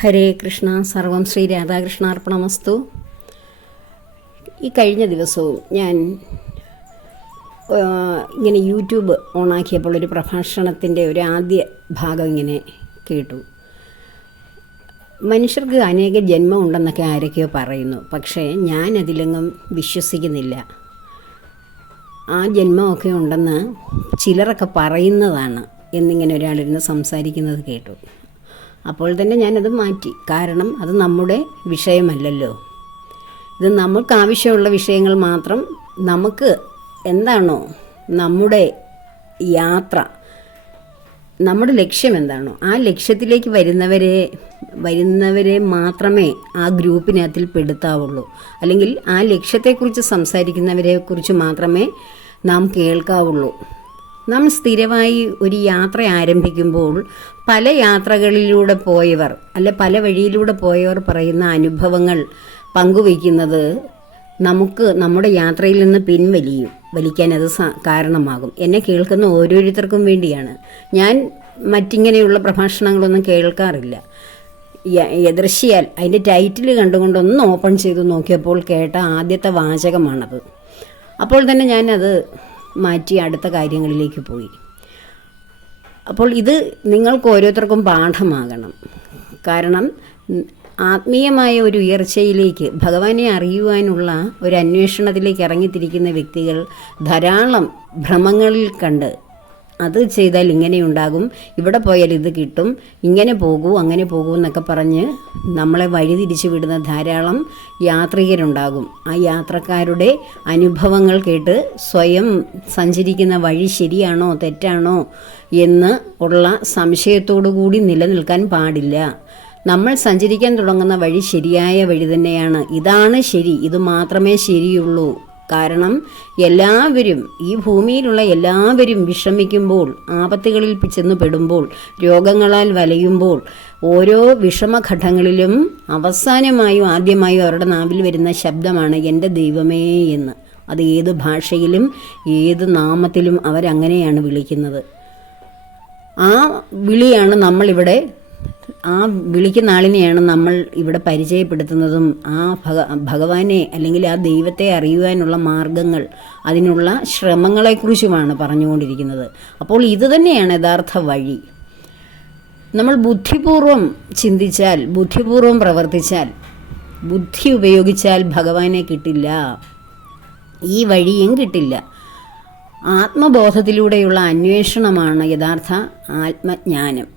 ഹരേ കൃഷ്ണ. സർവം ശ്രീ രാധാകൃഷ്ണാർപ്പണമസ്തു. ഈ കഴിഞ്ഞ ദിവസവും ഞാൻ ഇങ്ങനെ യൂട്യൂബ് ഓണാക്കിയപ്പോൾ ഒരു പ്രഭാഷണത്തിൻ്റെ ഒരു ആദ്യ ഭാഗം ഇങ്ങനെ കേട്ടു. മനുഷ്യർക്ക് അനേക ജന്മം ഉണ്ടെന്നൊക്കെ ആരൊക്കെയോ പറയുന്നു. പക്ഷേ ഞാനതിലെങ്ങും വിശ്വസിക്കുന്നില്ല. ആ ജന്മമൊക്കെ ഉണ്ടെന്ന് ചിലരൊക്കെ പറയുന്നതാണ് എന്നിങ്ങനെ ഒരാളിരുന്ന് സംസാരിക്കുന്നത് കേട്ടു. അപ്പോൾ തന്നെ ഞാനത് മാറ്റി. കാരണം അത് നമ്മുടെ വിഷയമല്ലല്ലോ. ഇത് നമുക്ക് ആവശ്യമുള്ള വിഷയങ്ങൾ മാത്രം, നമുക്ക് എന്താണോ നമ്മുടെ യാത്ര, നമ്മുടെ ലക്ഷ്യം എന്താണോ ആ ലക്ഷ്യത്തിലേക്ക് വരുന്നവരെ മാത്രമേ ആ ഗ്രൂപ്പിനകത്തിൽ പെടുത്താവുള്ളൂ. അല്ലെങ്കിൽ ആ ലക്ഷ്യത്തെക്കുറിച്ച് സംസാരിക്കുന്നവരെക്കുറിച്ച് മാത്രമേ നാം കേൾക്കാവുള്ളൂ. നാം സ്ഥിരമായി ഒരു യാത്ര ആരംഭിക്കുമ്പോൾ പല യാത്രകളിലൂടെ പോയവർ പല വഴിയിലൂടെ പോയവർ പറയുന്ന അനുഭവങ്ങൾ പങ്കുവയ്ക്കുന്നത് നമുക്ക് നമ്മുടെ യാത്രയിൽ നിന്ന് വലിക്കാൻ അത് കാരണമാകും. എന്നെ കേൾക്കുന്ന ഓരോരുത്തർക്കും വേണ്ടിയാണ്. ഞാൻ മറ്റിങ്ങനെയുള്ള പ്രഭാഷണങ്ങളൊന്നും കേൾക്കാറില്ല. എതിർശിയാൽ അതിൻ്റെ ടൈറ്റിൽ കണ്ടുകൊണ്ടൊന്ന് ഓപ്പൺ ചെയ്ത് നോക്കിയപ്പോൾ കേട്ട ആദ്യത്തെ വാചകമാണത്. അപ്പോൾ തന്നെ ഞാനത് മാറ്റി അടുത്ത കാര്യങ്ങളിലേക്ക് പോയി. അപ്പോൾ ഇത് നിങ്ങൾക്ക് ഓരോരുത്തർക്കും പാഠമാകണം. കാരണം ആത്മീയമായ ഒരു ഉയർച്ചയിലേക്ക്, ഭഗവാനെ അറിയുവാനുള്ള ഒരു അന്വേഷണത്തിലേക്ക് ഇറങ്ങിത്തിരിക്കുന്ന വ്യക്തികൾ ധാരാളം ഭ്രമങ്ങളിൽ കണ്ട് അത് ചെയ്താൽ ഇങ്ങനെയുണ്ടാകും, ഇവിടെ പോയാൽ ഇത് കിട്ടും, ഇങ്ങനെ പോകൂ അങ്ങനെ പോകൂ എന്നൊക്കെ പറഞ്ഞ് നമ്മളെ വഴിതിരിച്ചു വിടുന്ന ധാരാളം യാത്രികരുണ്ടാകും. ആ യാത്രക്കാരുടെ അനുഭവങ്ങൾ കേട്ട് സ്വയം സഞ്ചരിക്കുന്ന വഴി ശരിയാണോ തെറ്റാണോ എന്ന് ഉള്ള സംശയത്തോടു കൂടി നിലനിൽക്കാൻ പാടില്ല. നമ്മൾ സഞ്ചരിക്കാൻ തുടങ്ങുന്ന വഴി ശരിയായ വഴി തന്നെയാണ്. ഇതാണ് ശരി, ഇത് മാത്രമേ ശരിയുള്ളൂ. കാരണം എല്ലാവരും, ഈ ഭൂമിയിലുള്ള എല്ലാവരും വിഷമിക്കുമ്പോൾ, ആപത്തുകളിൽ ചെന്ന് പെടുമ്പോൾ, രോഗങ്ങളാൽ വലയുമ്പോൾ, ഓരോ വിഷമഘട്ടങ്ങളിലും അവസാനമായും ആദ്യമായും അവരുടെ നാവിൽ വരുന്ന ശബ്ദമാണ് എൻ്റെ ദൈവമേ എന്ന്. അത് ഏത് ഭാഷയിലും ഏത് നാമത്തിലും അവരങ്ങനെയാണ് വിളിക്കുന്നത്. ആ വിളിയാണ് നമ്മളിവിടെ, ആ വിളിക്കുന്ന ആളിനെയാണ് നമ്മൾ ഇവിടെ പരിചയപ്പെടുത്തുന്നതും ആ ഭഗവാനെ അല്ലെങ്കിൽ ആ ദൈവത്തെ അറിയുവാനുള്ള മാർഗങ്ങൾ, അതിനുള്ള ശ്രമങ്ങളെക്കുറിച്ചുമാണ് പറഞ്ഞുകൊണ്ടിരിക്കുന്നത്. അപ്പോൾ ഇത് തന്നെയാണ് യഥാർത്ഥ വഴി. നമ്മൾ ബുദ്ധിപൂർവം ചിന്തിച്ചാൽ, ബുദ്ധിപൂർവം പ്രവർത്തിച്ചാൽ, ബുദ്ധി ഉപയോഗിച്ചാൽ ഭഗവാനെ കിട്ടില്ല, ഈ വഴിയും കിട്ടില്ല. ആത്മബോധത്തിലൂടെയുള്ള അന്വേഷണമാണ് യഥാർത്ഥ ആത്മജ്ഞാനം.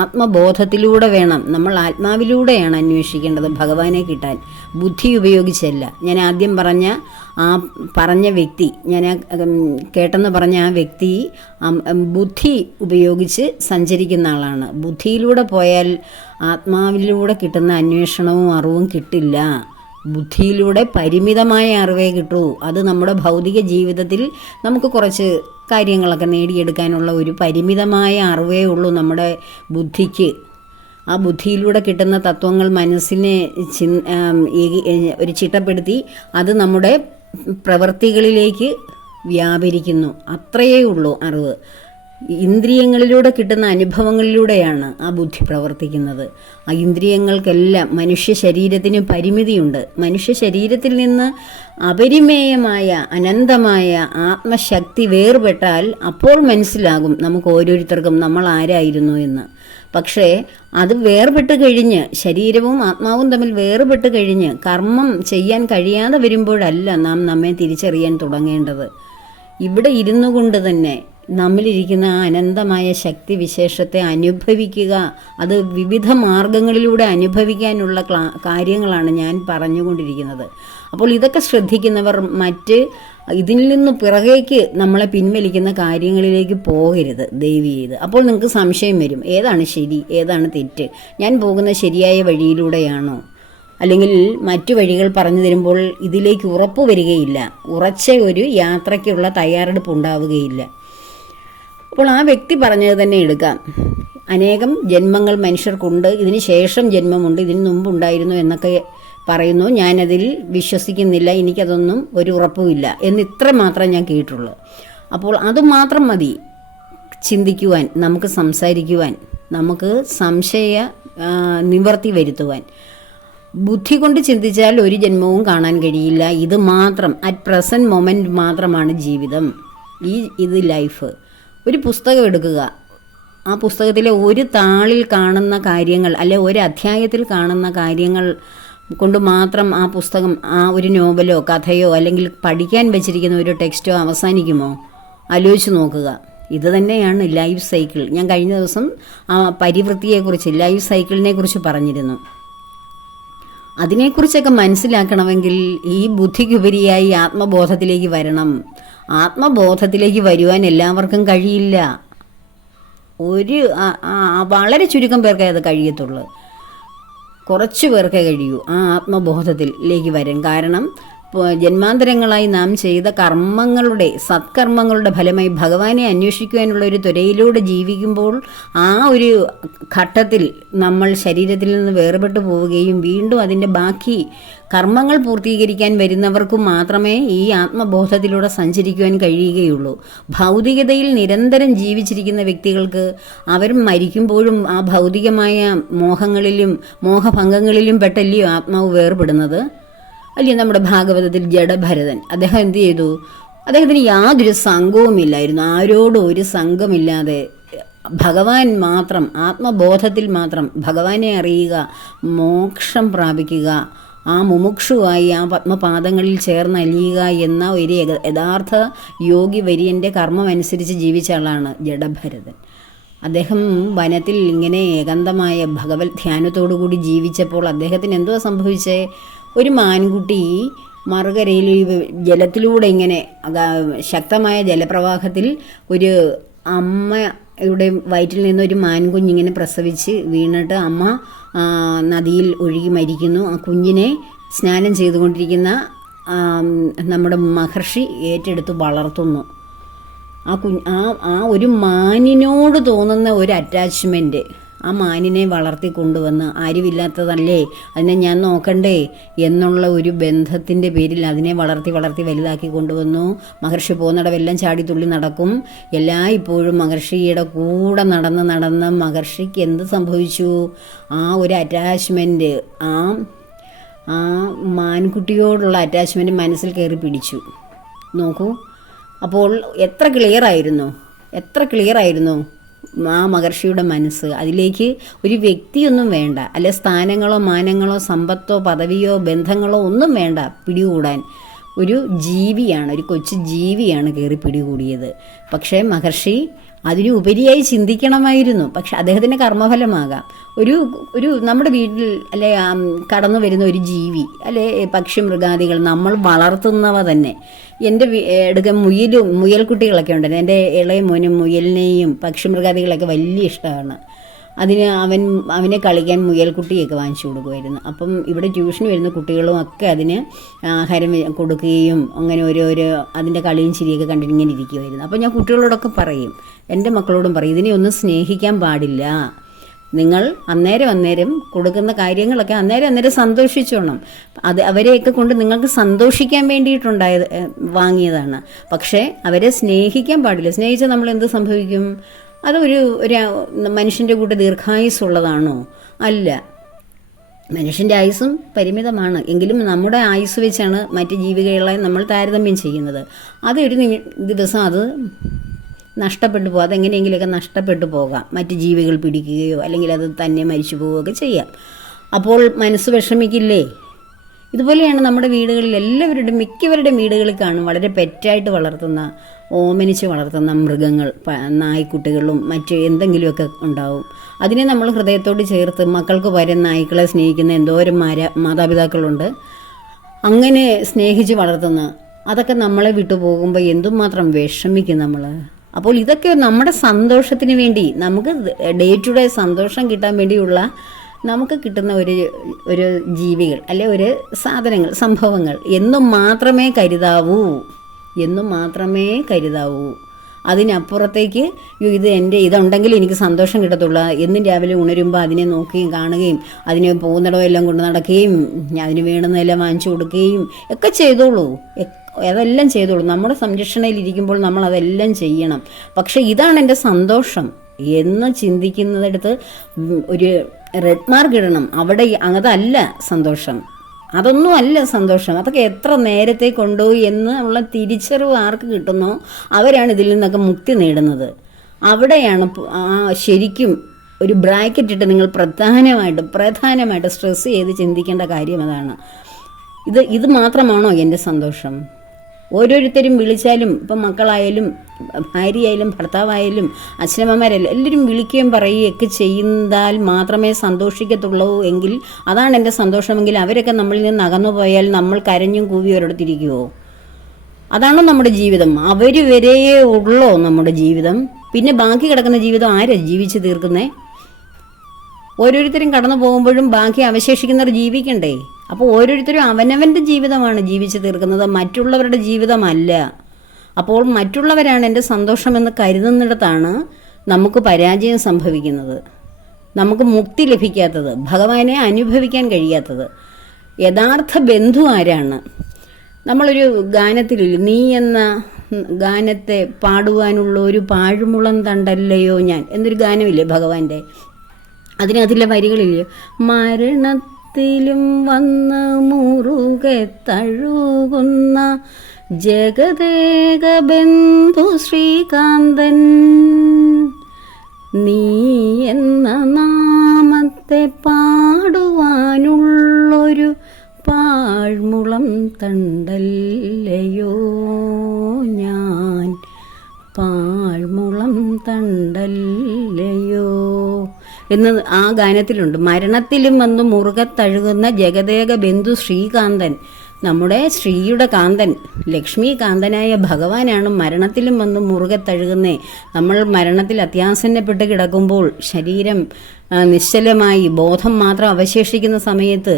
ആത്മബോധത്തിലൂടെ വേണം, നമ്മൾ ആത്മാവിലൂടെയാണ് അന്വേഷിക്കേണ്ടത് ഭഗവാനെ കിട്ടാൻ, ബുദ്ധി ഉപയോഗിച്ചല്ല. ഞാൻ ആദ്യം പറഞ്ഞ വ്യക്തി, ഞാൻ കേട്ടെന്ന് പറഞ്ഞ ആ വ്യക്തി ബുദ്ധി ഉപയോഗിച്ച് സഞ്ചരിക്കുന്ന ആളാണ്. ബുദ്ധിയിലൂടെ പോയാൽ ആത്മാവിലൂടെ കിട്ടുന്ന അന്വേഷണവും അറിവും കിട്ടില്ല. ബുദ്ധിയിലൂടെ പരിമിതമായ അറിവേ കിട്ടൂ. അത് നമ്മുടെ ഭൗതിക ജീവിതത്തിൽ നമുക്ക് കുറച്ച് കാര്യങ്ങളൊക്കെ നേടിയെടുക്കാനുള്ള ഒരു പരിമിതമായ അറിവേ ഉള്ളൂ നമ്മുടെ ബുദ്ധിക്ക്. ആ ബുദ്ധിയിലൂടെ കിട്ടുന്ന തത്വങ്ങൾ മനസ്സിനെ ഒരു ചിട്ടപ്പെടുത്തി അത് നമ്മുടെ പ്രവൃത്തികളിലേക്ക് വ്യാപരിക്കുന്നു. അത്രയേ ഉള്ളൂ അറിവ്. ഇന്ദ്രിയങ്ങളിലൂടെ കിട്ടുന്ന അനുഭവങ്ങളിലൂടെയാണ് ആ ബുദ്ധി പ്രവർത്തിക്കുന്നത്. ആ ഇന്ദ്രിയങ്ങൾക്കെല്ലാം, മനുഷ്യ ശരീരത്തിന് പരിമിതിയുണ്ട്. മനുഷ്യ ശരീരത്തിൽ നിന്ന് അപരിമേയമായ അനന്തമായ ആത്മശക്തി വേർപെട്ടാൽ അപ്പോൾ മനസ്സിലാകും നമുക്ക് ഓരോരുത്തർക്കും നമ്മൾ ആരായിരുന്നു എന്ന്. പക്ഷേ അത് വേർപെട്ട് കഴിഞ്ഞ്, ശരീരവും ആത്മാവും തമ്മിൽ വേർപെട്ട് കഴിഞ്ഞ് കർമ്മം ചെയ്യാൻ കഴിയാതെ വരുമ്പോഴല്ല നാം നമ്മെ തിരിച്ചറിയാൻ തുടങ്ങേണ്ടത്. ഇവിടെ ഇരുന്നു കൊണ്ട് തന്നെ നമ്മളിരിക്കുന്ന ആ അനന്തമായ ശക്തി വിശേഷത്തെ അനുഭവിക്കുക. അത് വിവിധ മാർഗങ്ങളിലൂടെ അനുഭവിക്കാനുള്ള കാര്യങ്ങളാണ് ഞാൻ പറഞ്ഞുകൊണ്ടിരിക്കുന്നത്. അപ്പോൾ ഇതൊക്കെ ശ്രദ്ധിക്കുന്നവർ ഇതിൽ നിന്ന് പിറകേക്ക് നമ്മളെ പിൻവലിക്കുന്ന കാര്യങ്ങളിലേക്ക് പോകരുത് ദയവ് ചെയ്ത്. അപ്പോൾ നിങ്ങൾക്ക് സംശയം വരും, ഏതാണ് ശരി ഏതാണ് തെറ്റ്, ഞാൻ പോകുന്ന ശരിയായ വഴിയിലൂടെയാണോ, അല്ലെങ്കിൽ മറ്റു വഴികൾ പറഞ്ഞു തരുമ്പോൾ ഇതിലേക്ക് ഉറപ്പ് വരികയില്ല, ഉറച്ച ഒരു യാത്രയ്ക്കുള്ള തയ്യാറെടുപ്പ് ഉണ്ടാവുകയില്ല. അപ്പോൾ ആ വ്യക്തി പറഞ്ഞത് തന്നെ എടുക്കാം. അനേകം ജന്മങ്ങൾ മനുഷ്യർക്കുണ്ട്, ഇതിന് ശേഷം ജന്മമുണ്ട്, ഇതിന് മുമ്പുണ്ടായിരുന്നു എന്നൊക്കെ പറയുന്നു. ഞാനതിൽ വിശ്വസിക്കുന്നില്ല, എനിക്കതൊന്നും ഒരു ഉറപ്പുമില്ല എന്നിത്ര മാത്രമേ ഞാൻ കേട്ടുള്ളൂ. അപ്പോൾ അതുമാത്രം മതി ചിന്തിക്കുവാൻ, നമുക്ക് സംസാരിക്കുവാൻ, നമുക്ക് നിവർത്തി വരുത്തുവാൻ. ബുദ്ധി കൊണ്ട് ചിന്തിച്ചാൽ ഒരു ജന്മവും കാണാൻ കഴിയില്ല. ഇത് മാത്രം അറ്റ് പ്രസൻറ്റ് മൊമെൻറ്റ് മാത്രമാണ് ജീവിതം. ഇത് ലൈഫ്. ഒരു പുസ്തകം എടുക്കുക, ആ പുസ്തകത്തിലെ ഒരു താളിൽ കാണുന്ന കാര്യങ്ങൾ അല്ലെ ഒരു അധ്യായത്തിൽ കാണുന്ന കാര്യങ്ങൾ കൊണ്ട് മാത്രം ആ പുസ്തകം, ആ ഒരു നോവലോ കഥയോ അല്ലെങ്കിൽ പഠിക്കാൻ വെച്ചിരിക്കുന്ന ഒരു ടെക്സ്റ്റോ അവസാനിക്കുമോ? ആലോചിച്ച് നോക്കുക. ഇത് തന്നെയാണ് ലൈഫ് സൈക്കിൾ. ഞാൻ കഴിഞ്ഞ ദിവസം ആ പരിവൃത്തിയെക്കുറിച്ച്, ലൈഫ് സൈക്കിളിനെ കുറിച്ച് പറഞ്ഞിരുന്നു. അതിനെക്കുറിച്ചൊക്കെ മനസ്സിലാക്കണമെങ്കിൽ ഈ ബുദ്ധിക്കുപരിയായി ആത്മബോധത്തിലേക്ക് വരണം. ആത്മബോധത്തിലേക്ക് വരുവാൻ എല്ലാവർക്കും കഴിയില്ല. വളരെ ചുരുക്കം പേർക്കേ അത് കഴിയത്തുള്ളൂ. കുറച്ച് പേർക്കേ കഴിയൂ ആ ആത്മബോധത്തിലേക്ക് വരാൻ. കാരണം ജന്മാന്തരങ്ങളായി നാം ചെയ്ത കർമ്മങ്ങളുടെ, സത്കർമ്മങ്ങളുടെ ഫലമായി ഭഗവാനെ അന്വേഷിക്കുവാനുള്ള ഒരു ത്വരയിലൂടെ ജീവിക്കുമ്പോൾ ആ ഒരു ഘട്ടത്തിൽ നമ്മൾ ശരീരത്തിൽ നിന്ന് വേർപെട്ടു പോവുകയും വീണ്ടും അതിൻ്റെ ബാക്കി കർമ്മങ്ങൾ പൂർത്തീകരിക്കാൻ വരുന്നവർക്കും മാത്രമേ ഈ ആത്മബോധത്തിലൂടെ സഞ്ചരിക്കുവാൻ കഴിയുകയുള്ളൂ. ഭൗതികതയിൽ നിരന്തരം ജീവിച്ചിരിക്കുന്ന വ്യക്തികൾക്ക് അവർ മരിക്കുമ്പോഴും ആ ഭൗതികമായ മോഹങ്ങളിലും മോഹഭംഗങ്ങളിലും പെട്ടല്ലയോ ആത്മാവ് വേർപെടുന്നത്. അല്ലേ നമ്മുടെ ഭാഗവതത്തിൽ ജഡഭരതൻ, അദ്ദേഹം എന്ത് ചെയ്തു? അദ്ദേഹത്തിന് യാതൊരു സംഘവുമില്ലായിരുന്നു. ആരോടും ഒരു സംഘമില്ലാതെ ഭഗവാൻ മാത്രം, ആത്മബോധത്തിൽ മാത്രം ഭഗവാനെ അറിയുക, മോക്ഷം പ്രാപിക്കുക, ആ മുമുക്ഷുവായി ആ പത്മപാദങ്ങളിൽ ചേർന്നലിയുക എന്ന ഒരു യഥാർത്ഥ യോഗി വര്യൻ്റെ കർമ്മം അനുസരിച്ച് ജീവിച്ച ആളാണ് ജഡഭരതൻ. അദ്ദേഹം വനത്തിൽ ഇങ്ങനെ ഏകാന്തമായ ഭഗവത് ധ്യാനത്തോടു കൂടി ജീവിച്ചപ്പോൾ അദ്ദേഹത്തിന് എന്തുവാ സംഭവിച്ചേ? ഒരു മാൻകുട്ടി മറുകരയിൽ ജലത്തിലൂടെ ഇങ്ങനെ ശക്തമായ ജലപ്രവാഹത്തിൽ ഒരു അമ്മയുടെ വയറ്റിൽ നിന്നൊരു മാൻകുഞ്ഞിങ്ങനെ പ്രസവിച്ച് വീണിട്ട് അമ്മ നദിയിൽ ഒഴുകി മരിക്കുന്നു. ആ കുഞ്ഞിനെ സ്നാനം ചെയ്തുകൊണ്ടിരിക്കുന്ന നമ്മുടെ മഹർഷി ഏറ്റെടുത്ത് വളർത്തുന്നു. ആ ഒരു മാനിനോട് തോന്നുന്ന ഒരു അറ്റാച്ച്മെൻറ്റ്, ആ മാനിനെ വളർത്തിക്കൊണ്ടുവന്ന് ആരുമില്ലാത്തതല്ലേ അതിനെ ഞാൻ നോക്കണ്ടേ എന്നുള്ള ഒരു ബന്ധത്തിൻ്റെ പേരിൽ അതിനെ വളർത്തി വലുതാക്കി കൊണ്ടുവന്നു. മഹർഷി പോകുന്നിടമെല്ലാം ചാടിത്തുള്ളി നടക്കും. ഇപ്പോഴും മഹർഷിയുടെ കൂടെ നടന്ന് മഹർഷിക്ക് എന്ത് സംഭവിച്ചു? ആ ഒരു അറ്റാച്ച്മെൻറ്റ്, ആ മാൻകുട്ടിയോടുള്ള അറ്റാച്ച്മെൻറ്റ് മനസ്സിൽ കയറി പിടിച്ചു. നോക്കൂ, അപ്പോൾ എത്ര ക്ലിയർ ആയിരുന്നു ആ മഹർഷിയുടെ മനസ്സ്. അതിലേക്ക് ഒരു വ്യക്തിയൊന്നും വേണ്ട, അല്ലെ സ്ഥാനങ്ങളോ മാനങ്ങളോ സമ്പത്തോ പദവിയോ ബന്ധങ്ങളോ ഒന്നും വേണ്ട പിടികൂടാൻ. ഒരു ജീവിയാണ്, ഒരു കൊച്ചു ജീവിയാണ് കയറി പിടികൂടിയത്. പക്ഷേ മഹർഷി അതിന് ഉപരിയായി ചിന്തിക്കണമായിരുന്നു. പക്ഷെ അദ്ദേഹത്തിൻ്റെ കർമ്മഫലമാകാം ഒരു നമ്മുടെ വീട്ടിൽ അല്ലെ കടന്നു വരുന്ന ഒരു ജീവി, അല്ലെ പക്ഷി മൃഗാദികൾ നമ്മൾ വളർത്തുന്നവ തന്നെ. എൻ്റെ എടുക്കാൻ മുയൽക്കുട്ടികളൊക്കെ ഉണ്ട്. എൻ്റെ ഇളയ മോനും മുയലിനെയും പക്ഷി മൃഗാദികളൊക്കെ വലിയ ഇഷ്ടമാണ്. അവനെ കളിക്കാൻ മുയൽക്കുട്ടിയൊക്കെ വാങ്ങിച്ചു കൊടുക്കുമായിരുന്നു. അപ്പം ഇവിടെ ട്യൂഷന് വരുന്ന കുട്ടികളും ഒക്കെ അതിന് ആഹാരം കൊടുക്കുകയും അങ്ങനെ ഓരോരോ അതിൻ്റെ കളിയും ചിരിയൊക്കെ കണ്ടിട്ട് ഇങ്ങനെ ഇരിക്കുമായിരുന്നു. അപ്പം ഞാൻ കുട്ടികളോടൊക്കെ പറയും, എൻ്റെ മക്കളോടും പറയും, ഇതിനെ ഒന്നും സ്നേഹിക്കാൻ പാടില്ല. നിങ്ങൾ അന്നേരം കൊടുക്കുന്ന കാര്യങ്ങളൊക്കെ അന്നേരം സന്തോഷിച്ചോണം. അവരെയൊക്കെ കൊണ്ട് നിങ്ങൾക്ക് സന്തോഷിക്കാൻ വാങ്ങിയതാണ്. പക്ഷേ അവരെ സ്നേഹിക്കാൻ പാടില്ല. സ്നേഹിച്ചാൽ നമ്മൾ എന്ത് സംഭവിക്കും? അത് ഒരു മനുഷ്യൻ്റെ കൂടെ ദീർഘായുസ്സുള്ളതാണോ? അല്ല. മനുഷ്യൻ്റെ ആയുസ്സും പരിമിതമാണ്. എങ്കിലും നമ്മുടെ ആയുസ് വെച്ചാണ് മറ്റ് ജീവികളെ നമ്മൾ താരതമ്യം ചെയ്യുന്നത്. അതൊരു ദിവസം അത് നഷ്ടപ്പെട്ടു പോകും. അതെങ്ങനെയെങ്കിലുമൊക്കെ നഷ്ടപ്പെട്ടു പോകാം. മറ്റ് ജീവികൾ പിടിക്കുകയോ അല്ലെങ്കിൽ അത് തന്നെ മരിച്ചു പോവുകയൊക്കെ ചെയ്യാം. അപ്പോൾ മനസ്സ് വിഷമിക്കില്ലേ? ഇതുപോലെയാണ് നമ്മുടെ വീടുകളിൽ മിക്കവരുടെ വീടുകളിൽ കാണും വളരെ പെറ്റായിട്ട് വളർത്തുന്ന, ഓമനിച്ച് വളർത്തുന്ന മൃഗങ്ങൾ, നായ്ക്കുട്ടികളും മറ്റ് എന്തെങ്കിലുമൊക്കെ ഉണ്ടാവും. അതിനെ നമ്മൾ ഹൃദയത്തോട് ചേർത്ത് മക്കൾക്ക് പകരം നായ്ക്കളെ സ്നേഹിക്കുന്ന എന്തോരം മാതാപിതാക്കളുണ്ട്. അങ്ങനെ സ്നേഹിച്ച് വളർത്തുന്ന അതൊക്കെ നമ്മളെ വിട്ടു പോകുമ്പോൾ എന്തുമാത്രം വിഷമിക്കും നമ്മൾ. അപ്പോൾ ഇതൊക്കെ നമ്മുടെ സന്തോഷത്തിന് വേണ്ടി, നമുക്ക് ഡേ ടു ഡേ സന്തോഷം കിട്ടാൻ വേണ്ടിയുള്ള നമുക്ക് കിട്ടുന്ന ഒരു ജീവികൾ അല്ലെ ഒരു സാധനങ്ങൾ, സംഭവങ്ങൾ എന്നും മാത്രമേ കരുതാവൂ. അതിനപ്പുറത്തേക്ക് ഇതുണ്ടെങ്കിൽ എനിക്ക് സന്തോഷം കിട്ടത്തുള്ളൂ എന്നും രാവിലെ ഉണരുമ്പോൾ അതിനെ നോക്കുകയും കാണുകയും അതിനെ പോകുന്നിടമെല്ലാം കൊണ്ട് നടക്കുകയും അതിന് വേണ്ടുന്നതെല്ലാം വാങ്ങിച്ചു കൊടുക്കുകയും ഒക്കെ ചെയ്തോളൂ. അതെല്ലാം ചെയ്തോളൂ. നമ്മുടെ സംരക്ഷണയിലിരിക്കുമ്പോൾ നമ്മൾ അതെല്ലാം ചെയ്യണം. പക്ഷേ ഇതാണ് എൻ്റെ സന്തോഷം എന്ന് ചിന്തിക്കുന്നിടത്ത് റെഡ് മാർക്ക് ഇടണം. അവിടെ അതല്ല സന്തോഷം, അതൊന്നും അല്ല സന്തോഷം. അതൊക്കെ എത്ര നേരത്തെ കൊണ്ടുപോയി എന്ന് ഉള്ള തിരിച്ചറിവ് ആർക്ക് കിട്ടുന്നോ അവരാണ് ഇതിൽ നിന്നൊക്കെ മുക്തി നേടുന്നത്. അവിടെയാണ് ശരിക്കും ഒരു ബ്രാക്കറ്റ് ഇട്ട് നിങ്ങൾ പ്രധാനമായിട്ട് സ്ട്രെസ് ചെയ്ത് ചിന്തിക്കേണ്ട കാര്യം അതാണ്. ഇത് മാത്രമാണോ എൻ്റെ സന്തോഷം? ഓരോരുത്തരും വിളിച്ചാലും, ഇപ്പം മക്കളായാലും ഭാര്യയായാലും ഭർത്താവായാലും അച്ഛനമ്മമാരായാലും എല്ലാവരും വിളിക്കുകയും പറയുകയൊക്കെ ചെയ്താൽ മാത്രമേ സന്തോഷിക്കത്തുള്ളൂ എങ്കിൽ അതാണ് എൻ്റെ സന്തോഷമെങ്കിൽ അവരൊക്കെ നമ്മളിൽ നിന്ന് അകന്നു പോയാൽ നമ്മൾ കരഞ്ഞും കൂവി ഒരിടത്തിരിക്കുമോ? അതാണോ നമ്മുടെ ജീവിതം? അവർ വരെയേ ഉള്ളോ നമ്മുടെ ജീവിതം? പിന്നെ ബാക്കി കിടക്കുന്ന ജീവിതം ആരാ ജീവിച്ച് തീർക്കുന്നേ? ഓരോരുത്തരും കടന്നു പോകുമ്പോഴും ബാക്കി അവശേഷിക്കുന്നവർ ജീവിക്കണ്ടേ? അപ്പോൾ ഓരോരുത്തരും അവനവൻ്റെ ജീവിതമാണ് ജീവിച്ച് തീർക്കുന്നത്, മറ്റുള്ളവരുടെ ജീവിതമല്ല. അപ്പോൾ മറ്റുള്ളവരാണ് എൻ്റെ സന്തോഷമെന്ന് കരുതുന്നിടത്താണ് നമുക്ക് പരാജയം സംഭവിക്കുന്നത്, നമുക്ക് മുക്തി ലഭിക്കാത്തത്, ഭഗവാനെ അനുഭവിക്കാൻ കഴിയാത്തത്. യഥാർത്ഥ ബന്ധു ആരാണ്? നമ്മളൊരു ഗാനത്തിലില്ല, നീ എന്ന ഗാനത്തെ പാടുവാനുള്ള ഒരു പാഴ്മുളം തണ്ടല്ലയോ ഞാൻ എന്നൊരു ഗാനമില്ലേ ഭഗവാന്റെ? അതിനകത്തിലെ വരികളില്ലേ, മരണത്തിലും വന്ന് മുറുകെ തഴുകുന്ന ജഗദേക ബന്ധു ശ്രീകാന്തൻ, നീ എന്ന നാമത്തെ പാടുവാനുള്ളൊരു പാഴ്മുളം തണ്ടല്ലയോ ഞാൻ, പാഴ്മുളം തണ്ടല്ലയോ എന്ന് ആ ഗാനത്തിലുണ്ട്. മരണത്തിലും വന്ന് മുറുകെ തഴുകുന്ന ജഗദേക ബന്ധു ശ്രീകാന്തൻ, നമ്മുടെ ശ്രീയുടെ കാന്തൻ ലക്ഷ്മികാന്തനായ ഭഗവാനാണ് മരണത്തിലും വന്ന് മുറുകെ തഴുകുന്നേ. നമ്മൾ മരണത്തിൽ അത്യാസന്നപ്പെട്ട് കിടക്കുമ്പോൾ ശരീരം നിശ്ചലമായി ബോധം മാത്രം അവശേഷിക്കുന്ന സമയത്ത്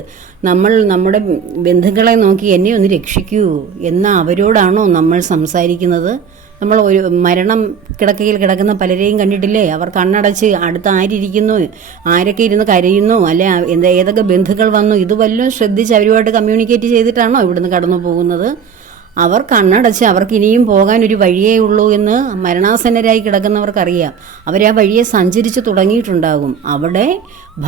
നമ്മൾ നമ്മുടെ ബന്ധുക്കളെ നോക്കി എന്നെ ഒന്ന് രക്ഷിക്കൂ എന്ന അവരോടാണോ നമ്മൾ സംസാരിക്കുന്നത്? നമ്മൾ ഒരു മരണം കിടക്കയിൽ കിടക്കുന്ന പലരെയും കണ്ടിട്ടില്ലേ? അവർ കണ്ണടച്ച് അടുത്ത് ആരിയ്ക്കുന്നു, ആരൊക്കെ ഇരുന്ന് കരയുന്നു, അല്ലെ ഏതൊക്കെ ബന്ധുക്കൾ വന്നു, ഇത് വല്ലതും ശ്രദ്ധിച്ച് അവരുമായിട്ട് കമ്മ്യൂണിക്കേറ്റ് ചെയ്തിട്ടാണോ ഇവിടുന്ന് കടന്നു പോകുന്നത്? അവർ കണ്ണടച്ച് അവർക്ക് ഇനിയും പോകാൻ ഒരു വഴിയേ ഉള്ളൂ എന്ന് മരണാസന്നരായി കിടക്കുന്നവർക്കറിയാം. അവരാ വഴിയെ സഞ്ചരിച്ച് തുടങ്ങിയിട്ടുണ്ടാകും. അവിടെ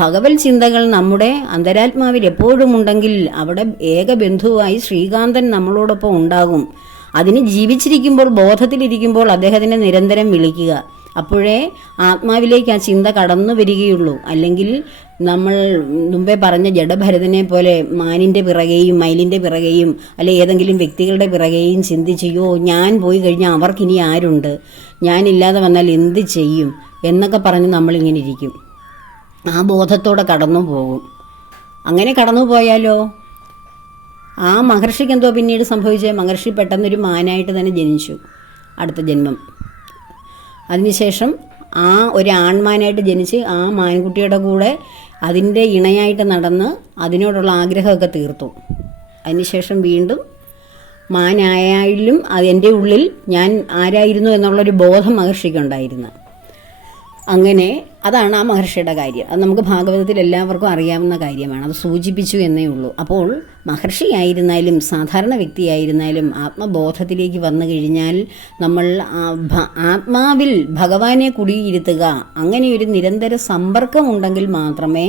ഭഗവത് ചിന്തകൾ നമ്മുടെ അന്തരാത്മാവിൽ എപ്പോഴും ഉണ്ടെങ്കിൽ അവിടെ ഏക ബന്ധുവായി ശ്രീകാന്തൻ നമ്മളോടൊപ്പം ഉണ്ടാകും. അതിന് ജീവിച്ചിരിക്കുമ്പോൾ ബോധത്തിലിരിക്കുമ്പോൾ അദ്ദേഹത്തിനെ നിരന്തരം വിളിക്കുക. അപ്പോഴേ ആത്മാവിലേക്ക് ആ ചിന്ത കടന്നു വരികയുള്ളൂ. അല്ലെങ്കിൽ നമ്മൾ മുമ്പേ പറഞ്ഞ ജഡഭരതനെ പോലെ മാനിൻ്റെ പിറകെയും മയിലിൻ്റെ പിറകെയും അല്ലെ ഏതെങ്കിലും വ്യക്തികളുടെ പിറകെയും ചിന്തിച്ചോ ഞാൻ പോയി കഴിഞ്ഞാൽ അവർക്കിനി ആരുണ്ട്, ഞാനില്ലാതെ വന്നാൽ എന്ത് ചെയ്യും എന്നൊക്കെ പറഞ്ഞ് നമ്മളിങ്ങനെ ഇരിക്കും. ആ ബോധത്തോടെ കടന്നു പോകും. അങ്ങനെ കടന്നു പോയാലോ ആ മഹർഷിക്ക് എന്തോ പിന്നീട് സംഭവിച്ചേ? മഹർഷി പെട്ടെന്നൊരു മാനായിട്ട് തന്നെ ജനിച്ചു അടുത്ത ജന്മം. അതിനുശേഷം ആ ഒരു ആൺമാനായിട്ട് ജനിച്ച് ആ മാൻകുട്ടിയുടെ കൂടെ അതിൻ്റെ ഇണയായിട്ട് നടന്ന് അതിനോടുള്ള ആഗ്രഹമൊക്കെ തീർത്തു. അതിനുശേഷം വീണ്ടും മാനായാലും എൻ്റെ ഉള്ളിൽ ഞാൻ ആരായിരുന്നു എന്നുള്ളൊരു ബോധം മഹർഷിക്കുണ്ടായിരുന്നു. അങ്ങനെ അതാണ് ആ മഹർഷിയുടെ കാര്യം. അത് നമുക്ക് ഭാഗവതത്തിൽ എല്ലാവർക്കും അറിയാവുന്ന കാര്യമാണ്. അത് സൂചിപ്പിച്ചു എന്നേ ഉള്ളൂ. അപ്പോൾ മഹർഷി ആയിരുന്നാലും സാധാരണ വ്യക്തിയായിരുന്നാലും ആത്മബോധത്തിലേക്ക് വന്നു കഴിഞ്ഞാൽ നമ്മൾ ആത്മാവിൽ ഭഗവാനെ കുടിയിരുത്തുക, അങ്ങനെ ഒരു നിരന്തര സമ്പർക്കമുണ്ടെങ്കിൽ മാത്രമേ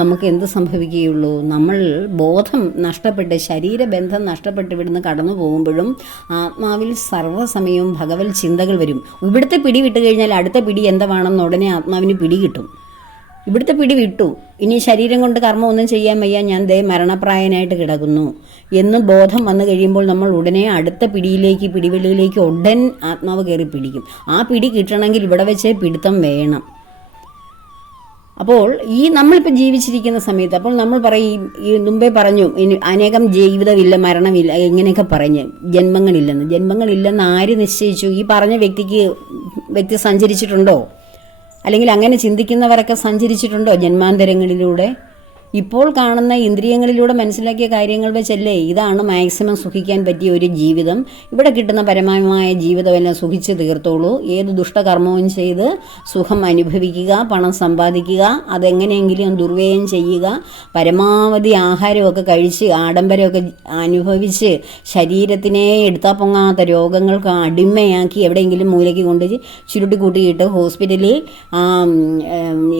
നമുക്ക് എന്ത് സംഭവിക്കുകയുള്ളൂ? നമ്മൾ ബോധം നഷ്ടപ്പെട്ട് ശരീരബന്ധം നഷ്ടപ്പെട്ട് ഇവിടുന്ന് കടന്നു പോകുമ്പോഴും ആത്മാവിൽ സർവ്വസമയവും ഭഗവത് ചിന്തകൾ വരും. ഇവിടുത്തെ പിടി വിട്ട് കഴിഞ്ഞാൽ അടുത്ത പിടി എന്താണെന്ന് ഉടനെ ആത്മാവിന് പിടി കിട്ടും. ഇവിടുത്തെ പിടി വിട്ടു, ഇനി ശരീരം കൊണ്ട് കർമ്മം ഒന്നും ചെയ്യാൻ വയ്യ, ഞാൻ മരണപ്രായനായിട്ട് കിടക്കുന്നു എന്ന് ബോധം വന്നു കഴിയുമ്പോൾ നമ്മൾ ഉടനെ അടുത്ത പിടിവെള്ളിയിലേക്ക് ഉടൻ ആത്മാവ് കയറി പിടിക്കും. ആ പിടി കിട്ടണമെങ്കിൽ ഇവിടെ വെച്ച് പിടുത്തം വേണം. അപ്പോൾ നമ്മളിപ്പോൾ ജീവിച്ചിരിക്കുന്ന സമയത്ത് അപ്പോൾ നമ്മൾ പറയും, ഈ മുമ്പേ പറഞ്ഞു ഇനി അനേകം ജീവിതമില്ല, മരണമില്ല, ഇങ്ങനെയൊക്കെ പറഞ്ഞ് ജന്മങ്ങളില്ലെന്ന് ആര് നിശ്ചയിച്ചു? ഈ പറഞ്ഞ വ്യക്തി സഞ്ചരിച്ചിട്ടുണ്ടോ? അല്ലെങ്കിൽ അങ്ങനെ ചിന്തിക്കുന്നവരൊക്കെ സഞ്ചരിച്ചിട്ടുണ്ടോ ജന്മാന്തരങ്ങളിലൂടെ? ഇപ്പോൾ കാണുന്ന ഇന്ദ്രിയങ്ങളിലൂടെ മനസ്സിലാക്കിയ കാര്യങ്ങൾ വെച്ചല്ലേ ഇതാണ് മാക്സിമം സുഖിക്കാൻ പറ്റിയ ഒരു ജീവിതം. ഇവിടെ കിട്ടുന്ന പരമമായ ജീവിതമെല്ലാം സുഖിച്ച് തീർത്തോളൂ. ഏത് ദുഷ്ടകർമ്മവും ചെയ്ത് സുഖം അനുഭവിക്കുക, പണം സമ്പാദിക്കുക, അതെങ്ങനെയെങ്കിലും ദുർവ്യയം ചെയ്യുക, പരമാവധി ആഹാരമൊക്കെ കഴിച്ച് ആഡംബരമൊക്കെ അനുഭവിച്ച് ശരീരത്തിനെ എടുത്താൽ പൊങ്ങാത്ത രോഗങ്ങൾക്ക് അടിമയാക്കി എവിടെയെങ്കിലും മൂലയ്ക്ക് കൊണ്ട് ചുരുട്ടിക്കൂട്ടിയിട്ട് ഹോസ്പിറ്റലിൽ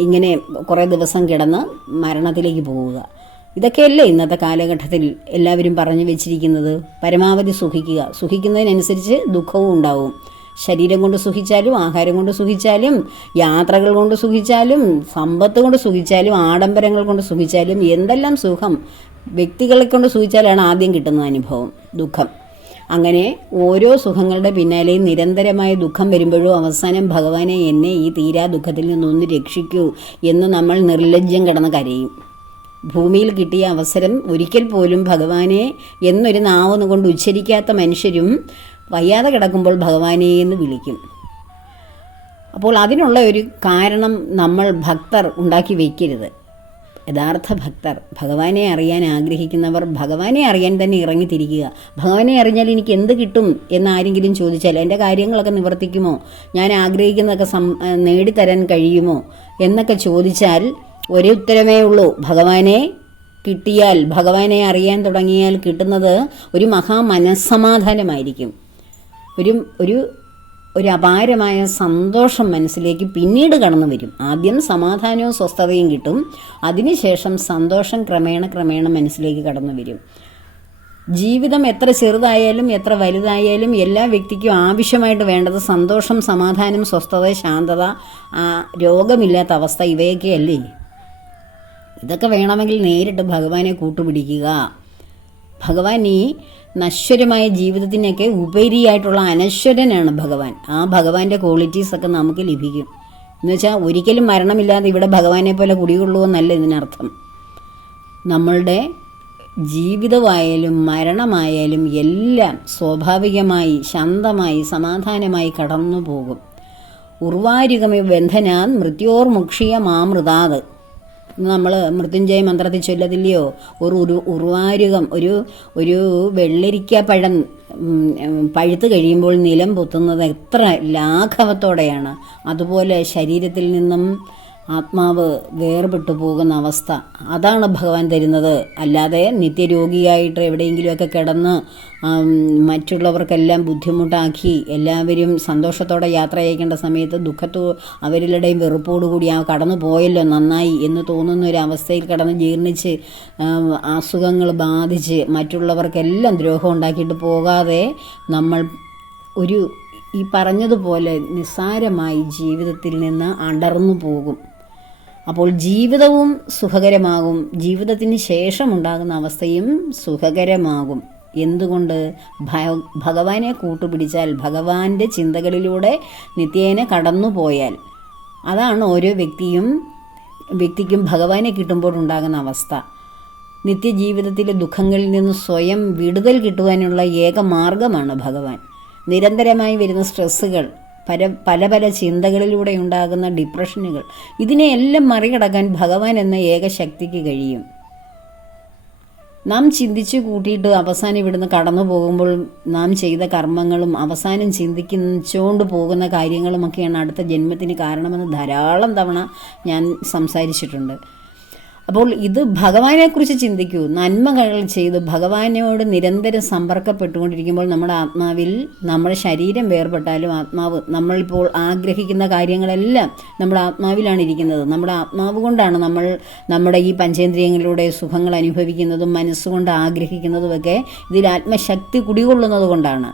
ഇങ്ങനെ കുറേ ദിവസം കിടന്ന് മരണത്തിലേക്ക് പോവുക. ഇതൊക്കെയല്ലേ ഇന്നത്തെ കാലഘട്ടത്തിൽ എല്ലാവരും പറഞ്ഞു വെച്ചിരിക്കുന്നത്. പരമാവധി സുഖിക്കുക. സുഖിക്കുന്നതിനനുസരിച്ച് ദുഃഖവും ഉണ്ടാവും. ശരീരം കൊണ്ട് സുഖിച്ചാലും, ആഹാരം കൊണ്ട് സുഖിച്ചാലും, യാത്രകൾ കൊണ്ട് സുഖിച്ചാലും, സമ്പത്ത് കൊണ്ട് സുഖിച്ചാലും, ആഡംബരങ്ങൾ കൊണ്ട് സുഖിച്ചാലും, എന്തെല്ലാം സുഖം വ്യക്തികളെ കൊണ്ട് സുഖിച്ചാലാണ് ആദ്യം കിട്ടുന്ന അനുഭവം ദുഃഖം. അങ്ങനെ ഓരോ സുഖങ്ങളുടെ പിന്നാലെയും നിരന്തരമായ ദുഃഖം വരുമ്പോഴും അവസാനം ഭഗവാനെ എന്നെ ഈ തീരാ ദുഃഖത്തിൽ നിന്നൊന്ന് രക്ഷിക്കൂ എന്ന് നമ്മൾ നിർലജ്ജം കിടന്ന് കരയും. ഭൂമിയിൽ കിട്ടിയ അവസരം ഒരിക്കൽ പോലും ഭഗവാനെ എന്നൊരു നാവൊന്നു കൊണ്ട് ഉച്ചരിക്കാത്ത മനുഷ്യരും വയ്യാതെ കിടക്കുമ്പോൾ ഭഗവാനെ എന്ന് വിളിക്കും. അപ്പോൾ അതിനുള്ള ഒരു കാരണം നമ്മൾ ഭക്തർ ഉണ്ടാക്കി വയ്ക്കരുത്. യഥാർത്ഥ ഭക്തർ, ഭഗവാനെ അറിയാൻ ആഗ്രഹിക്കുന്നവർ ഭഗവാനെ അറിയാൻ തന്നെ ഇറങ്ങിത്തിരിക്കുക. ഭഗവാനെ അറിഞ്ഞാൽ എനിക്ക് എന്ത് കിട്ടും എന്നാരെങ്കിലും ചോദിച്ചാൽ, എൻ്റെ കാര്യങ്ങളൊക്കെ നിവർത്തിക്കുമോ, ഞാൻ ആഗ്രഹിക്കുന്നതൊക്കെ നേടിത്തരാൻ കഴിയുമോ എന്നൊക്കെ ചോദിച്ചാൽ ഒരേ ഉത്തരമേ ഉള്ളൂ. ഭഗവാനെ കിട്ടിയാൽ, ഭഗവാനെ അറിയാൻ തുടങ്ങിയാൽ കിട്ടുന്നത് ഒരു മനസ്സമാധാനമായിരിക്കും. ഒരു അപാരമായ സന്തോഷം മനസ്സിലേക്ക് പിന്നീട് കടന്നു വരും. ആദ്യം സമാധാനവും സ്വസ്ഥതയും കിട്ടും. അതിനുശേഷം സന്തോഷം ക്രമേണ മനസ്സിലേക്ക് കടന്നു വരും. ജീവിതം എത്ര ചെറുതായാലും എത്ര വലുതായാലും എല്ലാ വ്യക്തിക്കും ആവശ്യമായിട്ട് വേണ്ടത് സന്തോഷം, സമാധാനം, സ്വസ്ഥത, ശാന്തത, രോഗമില്ലാത്ത അവസ്ഥ, ഇവയൊക്കെയല്ലേ. ഇതൊക്കെ വേണമെങ്കിൽ നേരിട്ട് ഭഗവാനെ കൂട്ടുപിടിക്കുക. ഭഗവാൻ ഈ നശ്വരമായ ജീവിതത്തിനൊക്കെ ഉപരിയായിട്ടുള്ള അനശ്വരനാണ് ഭഗവാൻ. ആ ഭഗവാന്റെ ക്വാളിറ്റീസൊക്കെ നമുക്ക് ലഭിക്കും. എന്നുവെച്ചാൽ ഒരിക്കലും മരണമില്ലാതെ ഇവിടെ ഭഗവാനെ പോലെ കുടികൊള്ളുമെന്നല്ല ഇതിനർത്ഥം. നമ്മളുടെ ജീവിതമായാലും മരണമായാലും എല്ലാം സ്വാഭാവികമായി ശാന്തമായി സമാധാനമായി കടന്നു പോകും. ഉർവാരുകമേ ബന്ധനാൻ മൃത്യോർമുക്ഷിയ മാമൃതാത് നമ്മൾ മൃത്യുഞ്ജയ മന്ത്രത്തിൽ ചൊല്ലതില്ലയോ? ഒരു ഉർവാരുകം, ഒരു വെള്ളരിക്ക പഴം പഴുത്ത് കഴിയുമ്പോൾ നിലം പൊത്തുന്നത് എത്ര ലാഘവത്തോടെയാണ്. അതുപോലെ ശരീരത്തിൽ നിന്നും ആത്മാവ് വേർപെട്ടു പോകുന്ന അവസ്ഥ, അതാണ് ഭഗവാൻ തരുന്നത്. അല്ലാതെ നിത്യരോഗിയായിട്ട് എവിടെയെങ്കിലുമൊക്കെ കിടന്ന് മറ്റുള്ളവർക്കെല്ലാം ബുദ്ധിമുട്ടാക്കി എല്ലാവരും സന്തോഷത്തോടെ യാത്ര അയക്കേണ്ട സമയത്ത് അവരിലുടെയും വെറുപ്പോടുകൂടി കടന്നു പോയല്ലോ നന്നായി എന്ന് തോന്നുന്ന ഒരു അവസ്ഥയിൽ കടന്ന് ജീർണിച്ച് അസുഖങ്ങൾ ബാധിച്ച് മറ്റുള്ളവർക്കെല്ലാം ദ്രോഹം ഉണ്ടാക്കിയിട്ട് പോകാതെ നമ്മൾ ഈ പറഞ്ഞതുപോലെ നിസ്സാരമായി ജീവിതത്തിൽ നിന്ന് അടർന്നു പോകും. അപ്പോൾ ജീവിതവും സുഖകരമാകും. ജീവിതത്തിന് ശേഷമുണ്ടാകുന്ന അവസ്ഥയും സുഖകരമാകും. എന്തുകൊണ്ട്? ഭഗവാനെ കൂട്ടുപിടിച്ചാൽ, ഭഗവാന്റെ ചിന്തകളിലൂടെ നിത്യേന കടന്നു പോയാൽ. അതാണ് ഓരോ വ്യക്തിക്കും ഭഗവാനെ കിട്ടുമ്പോഴുണ്ടാകുന്ന അവസ്ഥ. നിത്യജീവിതത്തിലെ ദുഃഖങ്ങളിൽ നിന്ന് സ്വയം വിടുതൽ കിട്ടുവാനുള്ള ഏക മാർഗമാണ് ഭഗവാൻ. നിരന്തരമായി വരുന്ന സ്ട്രെസ്സുകൾ, പല ചിന്തകളിലൂടെ ഉണ്ടാകുന്ന ഡിപ്രഷനുകൾ, ഇതിനെയെല്ലാം മറികടക്കാൻ ഭഗവാൻ എന്ന ഏക ശക്തിക്ക് കഴിയും. നാം ചിന്തിച്ചു കൂട്ടിയിട്ട് അവസാനം ഇവിടുന്ന് കടന്നു പോകുമ്പോൾ നാം ചെയ്ത കർമ്മങ്ങളും അവസാനം ചിന്തിച്ചുകൊണ്ട് പോകുന്ന കാര്യങ്ങളുമൊക്കെയാണ് അടുത്ത ജന്മത്തിന് കാരണമെന്ന് ധാരാളം തവണ ഞാൻ സംസാരിച്ചിട്ടുണ്ട്. അപ്പോൾ ഇത് ഭഗവാനെക്കുറിച്ച് ചിന്തിക്കൂ. നന്മകൾ ചെയ്ത് ഭഗവാനോട് നിരന്തരം സമ്പർക്കപ്പെട്ടുകൊണ്ടിരിക്കുമ്പോൾ നമ്മുടെ ആത്മാവിൽ, നമ്മുടെ ശരീരം വേർപെട്ടാലും ആത്മാവ്, നമ്മളിപ്പോൾ ആഗ്രഹിക്കുന്ന കാര്യങ്ങളെല്ലാം നമ്മുടെ ആത്മാവിലാണ് ഇരിക്കുന്നത്. നമ്മുടെ ആത്മാവ് കൊണ്ടാണ് നമ്മൾ നമ്മുടെ ഈ പഞ്ചേന്ദ്രിയങ്ങളിലൂടെ സുഖങ്ങൾ അനുഭവിക്കുന്നതും മനസ്സുകൊണ്ട് ആഗ്രഹിക്കുന്നതുമൊക്കെ. ഇതിൽ ആത്മശക്തി കുടികൊള്ളുന്നത് കൊണ്ടാണ്.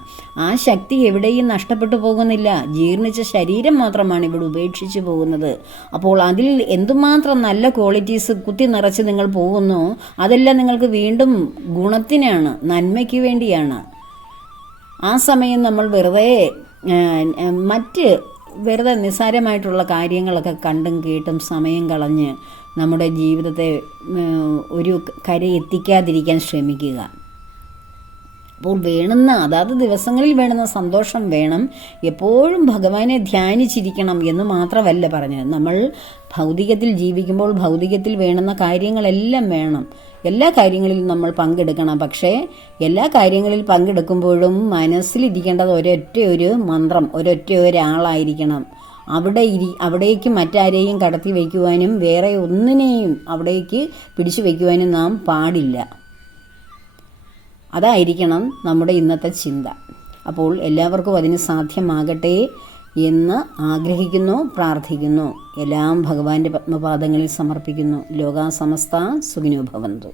ആ ശക്തി എവിടെയും നഷ്ടപ്പെട്ടു പോകുന്നില്ല. ജീർണിച്ച ശരീരം മാത്രമാണ് ഇവിടെ ഉപേക്ഷിച്ച് പോകുന്നത്. അപ്പോൾ അതിൽ എന്തുമാത്രം നല്ല ക്വാളിറ്റീസ് കുത്തി നിറച്ച് നിങ്ങൾ പോകുന്നു, അതെല്ലാം നിങ്ങൾക്ക് വീണ്ടും ഗുണത്തിനാണ്, നന്മയ്ക്ക് വേണ്ടിയാണ്. ആ സമയം നമ്മൾ വെറുതെ നിസ്സാരമായിട്ടുള്ള കാര്യങ്ങളൊക്കെ കണ്ടും കേട്ടും സമയം കളഞ്ഞ് നമ്മുടെ ജീവിതത്തെ ഒരു കരയെത്തിക്കാതിരിക്കാൻ ശ്രമിക്കുക. അപ്പോൾ വേണ്ടുന്ന അതാത് ദിവസങ്ങളിൽ വേണ്ടുന്ന സന്തോഷം വേണം. എപ്പോഴും ഭഗവാനെ ധ്യാനിച്ചിരിക്കണം എന്ന് മാത്രമല്ല പറഞ്ഞത്. നമ്മൾ ഭൗതികത്തിൽ ജീവിക്കുമ്പോൾ ഭൗതികത്തിൽ വേണ്ടുന്ന കാര്യങ്ങളെല്ലാം വേണം. എല്ലാ കാര്യങ്ങളിലും നമ്മൾ പങ്കെടുക്കണം. പക്ഷേ എല്ലാ കാര്യങ്ങളിൽ പങ്കെടുക്കുമ്പോഴും മനസ്സിലിരിക്കേണ്ടത് ഒരു മന്ത്രം, ഒരാളായിരിക്കണം. അവിടേക്ക് മറ്റാരെയും കടത്തി വയ്ക്കുവാനും വേറെ ഒന്നിനെയും അവിടേക്ക് പിടിച്ചു വയ്ക്കുവാനും നാം പാടില്ല. അതായിരിക്കണം നമ്മുടെ ഇന്നത്തെ ചിന്ത. അപ്പോൾ എല്ലാവർക്കും അതിന് സാധ്യമാകട്ടെ എന്ന് ആഗ്രഹിക്കുന്നു, പ്രാർത്ഥിക്കുന്നു. എല്ലാം ഭഗവാന്റെ പത്മപാദങ്ങളിൽ സമർപ്പിക്കുന്നു. ലോകാ സമസ്ത സുഖിനോ ഭവന്തു.